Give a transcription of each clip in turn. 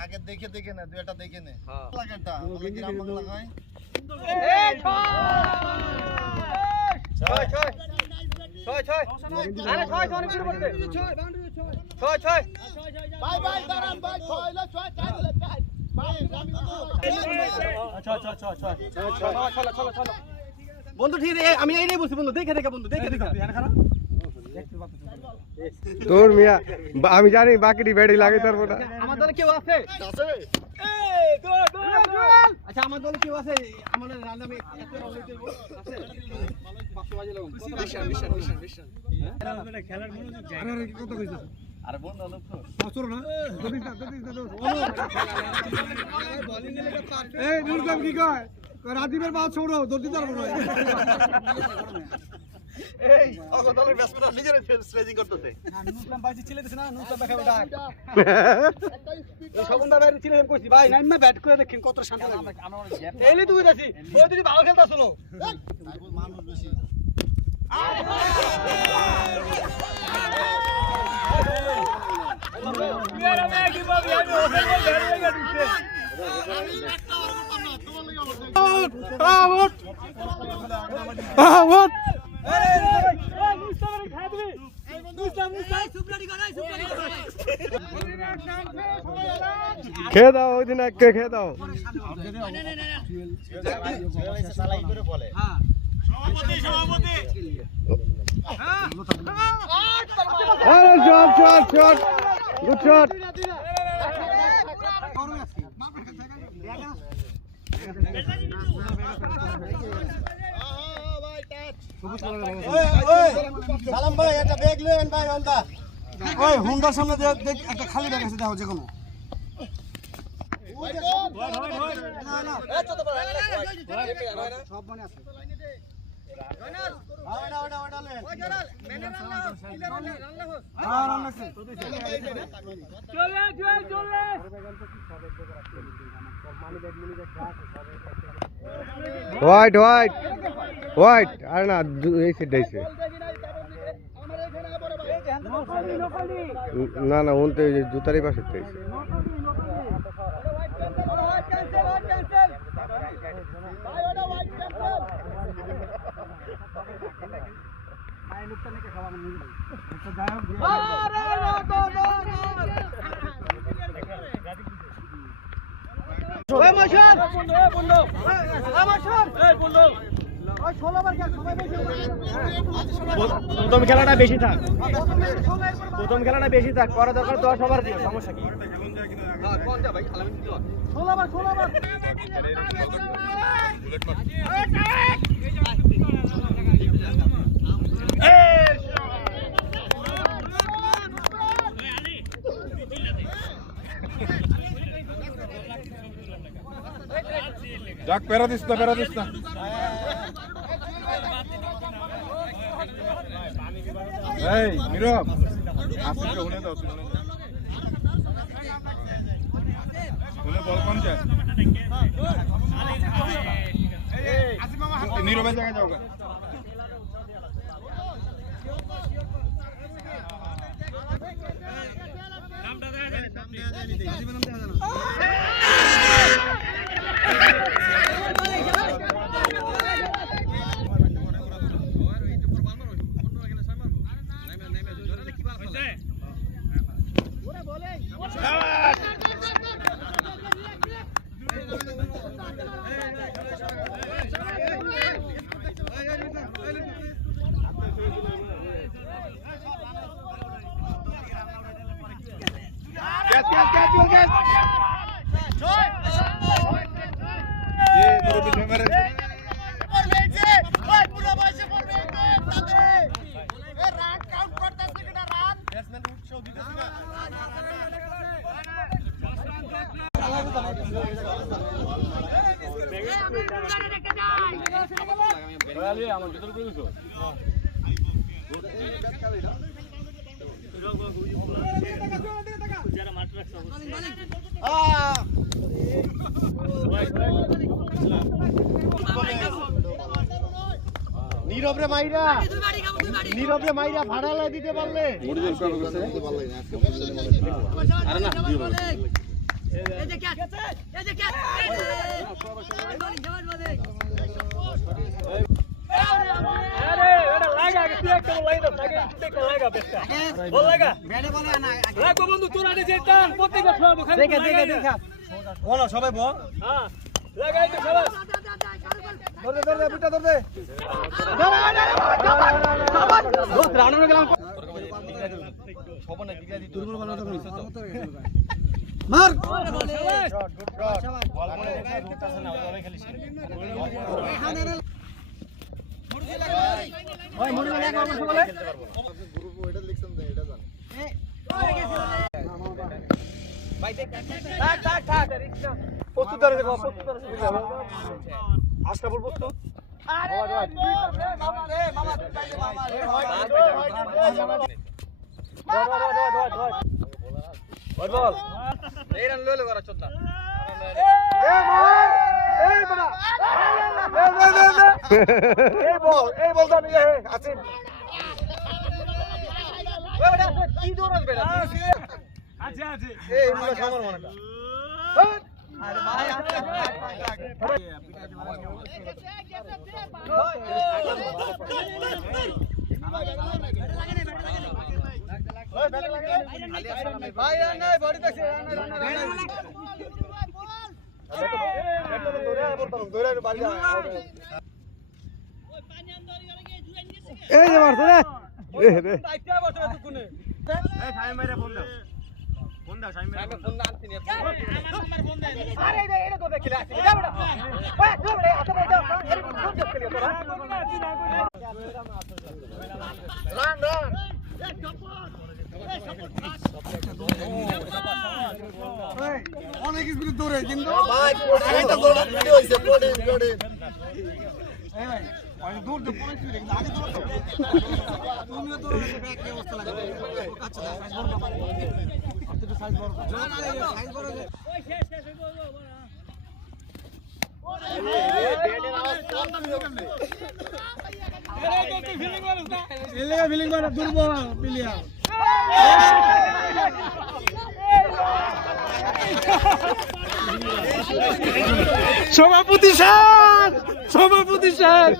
আগে দেখে দেখে নে দুইটা দেখে নে ছয় ছয় ছয় ছয় আরে ছয় ছয় অনেক দূর পড়ছে ছয় ছয় ভাই ভাই দাঁড়ান ভাই ছয় ছয় চাই বন্ধু ঠিক আছে আমি এইটাই বলছি বন্ধু দেখে দেখে বন্ধু দেখে দেখে। তোর মিয়া বা- আমি জানি বাকিটি ব্যাটারি লাগাই পারব না আমার দলে কেউ আছে? আছে আচ্ছা আমার দলে কেউ আছে? আমার রান্না এই কি কয়? রাজীবের মা ছোড়ো দর্জি পারব না এই অগ দলের ব্যাটসম্যান নিজের স্ট্রেচিং করতেছে। নুসলাম ভাই ছিলে দিছে না নুসলাম ভাই খাবে এই শগুন ভাই ছিলে আমি কইছি ভাই নাইমা ব্যাট করে দেখেন কত শান্তি লাগে। এইলি তুই যাচ্ছি ওই তুই ভালো খেলতাছ না মানুষ বেশি। খেয়ে দাও ওই দিন একে খেয়ে দাও। সালাই করে গুড শট সালাম ভাই একটা ব্যাগ লেন ভাই অন্দা ওই হুন্ডার সামনে দেখ দেখ একটা খালি ব্যাগ আছে দেখো যে কোনো হোয়াইট হোয়াইট হোয়াইট আরে না এই সাইড আইছে না না উনতে জুতারই পাশে তো আইছে ওই মশাল বন্ধু ওই বন্ধু ওই মশাল এই বন্ধু ওই 16 বার খেল সবাই বেশি প্রথম খেলাটা বেশি থাক। প্রথম খেলাটা বেশি থাক, পরে দরকার দশ ওভার দিও সমস্যা কি? হ্যাঁ যাক পেরা দিস না পেরা দিস না এই নীরব যায় নীরবের জায়গায় যাও নামটা দেয়া যায় নাম দেয়া যায় না আমার ভিতরে প্রবেশ রোগ রোগ নীরবরে মাইরা নীরবরে মাইরা ভাড়ালা দিতে পারলে। আরে না এই যে ক্যাচ এই যে ক্যাচ। বল লাগা। লাগো বন্ধু তোর যে টান প্রত্যেকটা ছড়াবো খালি দেখে দেখে দেখে। বলো সবাই বল। হ্যাঁ লাগাই তো সবাই। ধরে ধরে বুটা ধরে রাউন্ড গেলাম। মার। ওই মুড়ি মানে একবার বসে বলে থাক থাক থাক প্রস্তুত ধরে দেখো প্রস্তুত ধরে আশরাফুল প্রস্তুত আরে মামা রে মামা তুই বাইরে মামা রে বল এই বল এই বল দাও আছে কি দৌড়াস বেটা আছে আছে। এই মুলা সামার মনেটা আরে ভাই ভাই এই যে মারছে রে। এ রে দায়িত্ব বসে তুকুনে এই সাইম ভাইরে ফোন দাও। দাও সাইম ফোন না আনতে নিয়ে আরে রে এটা তো দেখিলে আসি যা বেটা। ওই চল রে হাতে বল দাও এর কোন জব খেলি তোরা। Run run. অনেক স্পিড দৌড়ে কিন্তু ভাই একটা দৌড় ভিডিও হইছে প্রোটিন প্রোটিন দূর দূর পরে স্পিড কিন্তু আগে দৌড় তুমিও তো ব্যাক কি অবস্থা লাগে আচ্ছা ফিলিং করে দুর্বল সভাপতি স্যার সভাপতি স্যার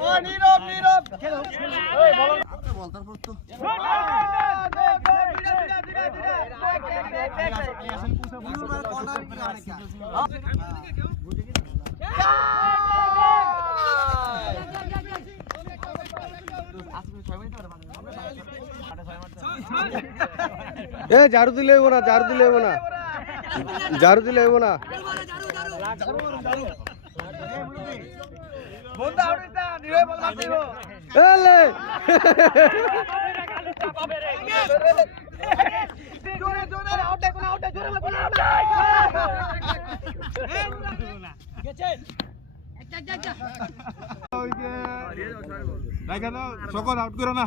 ও নীরব নীরব এ, ঝাড়ু দিলে হইব না, ঝাড়ু দিলে হইব না। ঝাড়ু দিলে হইব না। বন্ধু বল মারতেইব এলে জোরে জোরে আউটে কোন আউটে জোরে মার কোন গেছে সকল আউট করো না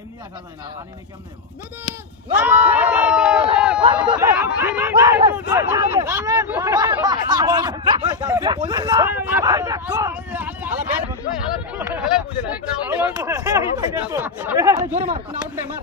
এমনি আসা যায় না পানি নেই কেমনে জোরে মার আউট মার